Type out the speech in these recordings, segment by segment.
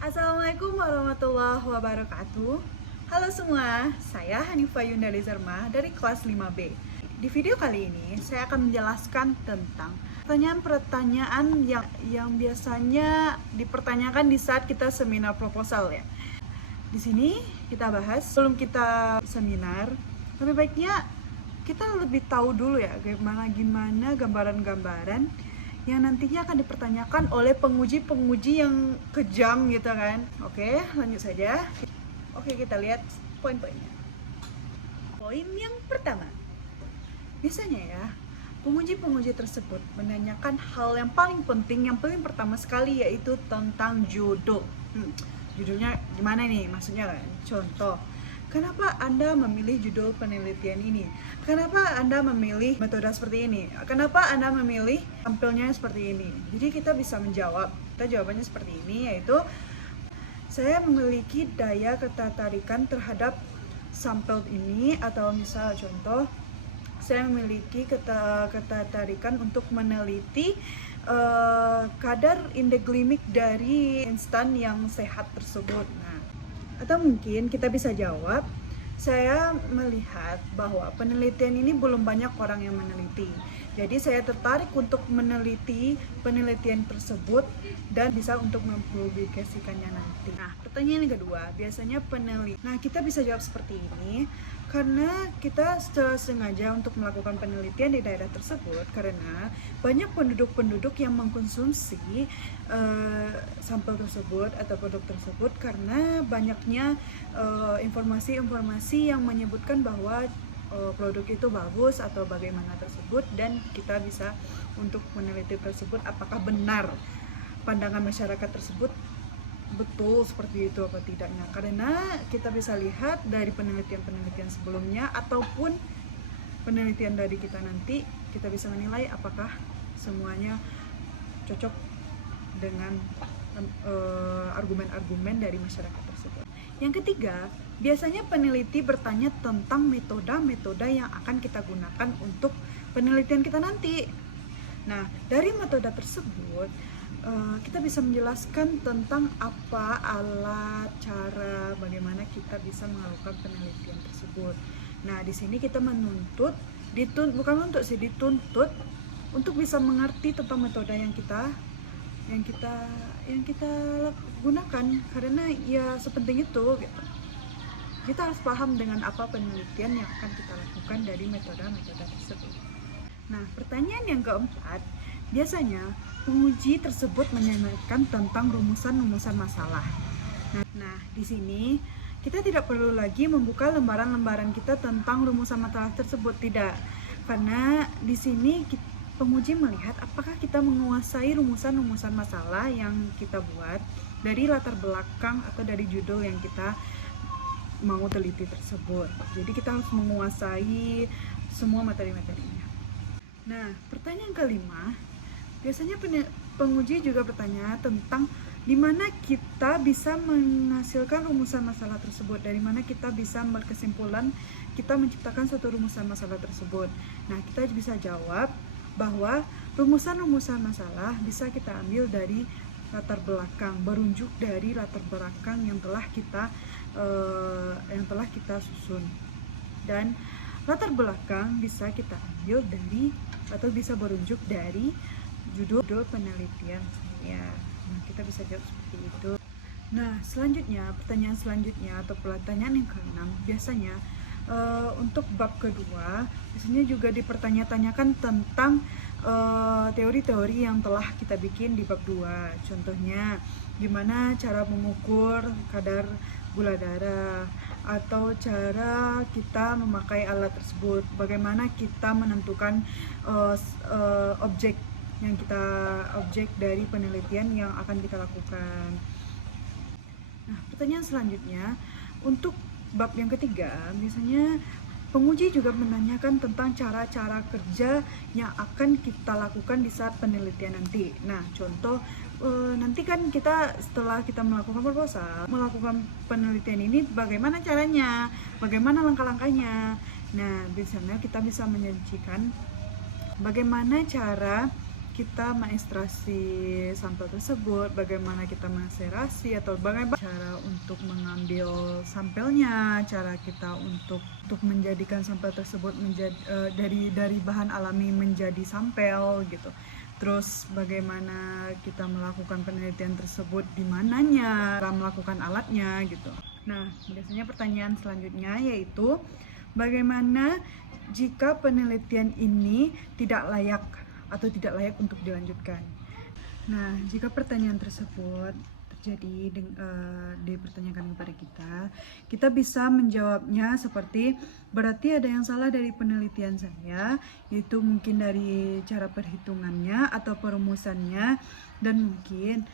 Assalamualaikum warahmatullahi wabarakatuh. Halo semua, saya Hanifah Yunda Lizarma dari kelas 5B. Di video kali ini, saya akan menjelaskan tentang pertanyaan-pertanyaan yang biasanya dipertanyakan di saat kita seminar proposal ya. Di sini kita bahas, sebelum kita seminar, lebih baiknya kita lebih tahu dulu ya gimana gambaran-gambaran yang nantinya akan dipertanyakan oleh penguji-penguji yang kejam gitu kan. Oke, lanjut saja. Oke, kita lihat poin-poinnya. Poin yang pertama, biasanya ya penguji-penguji tersebut menanyakan hal yang paling penting, yang paling pertama sekali, yaitu tentang judul. Judulnya gimana nih maksudnya kan? Contoh, kenapa Anda memilih judul penelitian ini? Kenapa Anda memilih metode seperti ini? Kenapa Anda memilih tampilnya seperti ini? Jadi kita bisa menjawab. Kita jawabannya seperti ini, yaitu saya memiliki daya ketertarikan terhadap sampel ini, atau misal contoh, saya memiliki ketertarikan untuk meneliti kadar indeks glikemik dari instan yang sehat tersebut. Nah, atau mungkin kita bisa jawab, saya melihat bahwa penelitian ini belum banyak orang yang meneliti. Jadi saya tertarik untuk meneliti penelitian tersebut dan bisa untuk mempublikasikannya nanti. Nah, pertanyaan yang kedua, biasanya peneliti. Nah, kita bisa jawab seperti ini karena kita secara sengaja untuk melakukan penelitian di daerah tersebut karena banyak penduduk-penduduk yang mengkonsumsi sampel tersebut atau produk tersebut, karena banyaknya informasi-informasi yang menyebutkan bahwa produk itu bagus atau bagaimana tersebut, dan kita bisa untuk meneliti tersebut apakah benar pandangan masyarakat tersebut betul seperti itu atau tidaknya, karena kita bisa lihat dari penelitian-penelitian sebelumnya ataupun penelitian dari kita nanti, kita bisa menilai apakah semuanya cocok dengan argumen-argumen dari masyarakat tersebut. Yang ketiga, biasanya peneliti bertanya tentang metode-metode yang akan kita gunakan untuk penelitian kita nanti. Nah, dari metode tersebut kita bisa menjelaskan tentang apa alat, cara, bagaimana kita bisa melakukan penelitian tersebut. Nah, di sini kita dituntut untuk bisa mengerti tentang metode yang kita gunakan, karena ya sepenting itu gitu. Kita harus paham dengan apa penelitian yang akan kita lakukan dari metode-metode tersebut. Nah, pertanyaan yang keempat, biasanya penguji tersebut menanyakan tentang rumusan-rumusan masalah. Nah, di sini kita tidak perlu lagi membuka lembaran-lembaran kita tentang rumusan masalah tersebut, tidak. Karena di sini penguji melihat apakah kita menguasai rumusan-rumusan masalah yang kita buat dari latar belakang atau dari judul yang kita mau teliti tersebut. Jadi kita harus menguasai semua materi-materinya. Nah, pertanyaan kelima, biasanya penguji juga bertanya tentang di mana kita bisa menghasilkan rumusan masalah tersebut, dari mana kita bisa berkesimpulan kita menciptakan suatu rumusan masalah tersebut. Nah, kita bisa jawab bahwa rumusan-rumusan masalah bisa kita ambil dari latar belakang, berunjuk dari latar belakang yang telah kita susun, dan latar belakang bisa kita ambil dari atau bisa berunjuk dari judul penelitian ya. Nah, kita bisa jawab seperti itu. Nah, selanjutnya, pertanyaan selanjutnya atau pertanyaan yang keenam, biasanya untuk bab kedua biasanya juga dipertanya-tanyakan tentang teori-teori yang telah kita bikin di bab 2. Contohnya, gimana cara mengukur kadar gula darah, atau cara kita memakai alat tersebut, bagaimana kita menentukan objek dari penelitian yang akan kita lakukan. Nah, pertanyaan selanjutnya, untuk bab yang ketiga, biasanya penguji juga menanyakan tentang cara-cara kerja yang akan kita lakukan di saat penelitian nanti. Nah, contoh, nanti kan kita setelah kita melakukan proposal, melakukan penelitian ini, bagaimana caranya, bagaimana langkah-langkahnya. Nah, biasanya kita bisa menyajikan bagaimana cara kita mengekstraksi sampel tersebut, bagaimana kita mengekstraksi atau bagaimana cara untuk mengambil sampelnya, cara kita untuk menjadikan sampel tersebut menjadi dari bahan alami menjadi sampel gitu. Terus bagaimana kita melakukan penelitian tersebut, di mananya, cara melakukan alatnya gitu. Nah, biasanya pertanyaan selanjutnya yaitu bagaimana jika penelitian ini tidak layak atau tidak layak untuk dilanjutkan. Nah, jika pertanyaan tersebut terjadi dipertanyakan kepada kita bisa menjawabnya seperti berarti ada yang salah dari penelitian saya, yaitu mungkin dari cara perhitungannya atau perumusannya, dan mungkin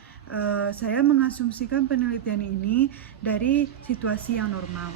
saya mengasumsikan penelitian ini dari situasi yang normal.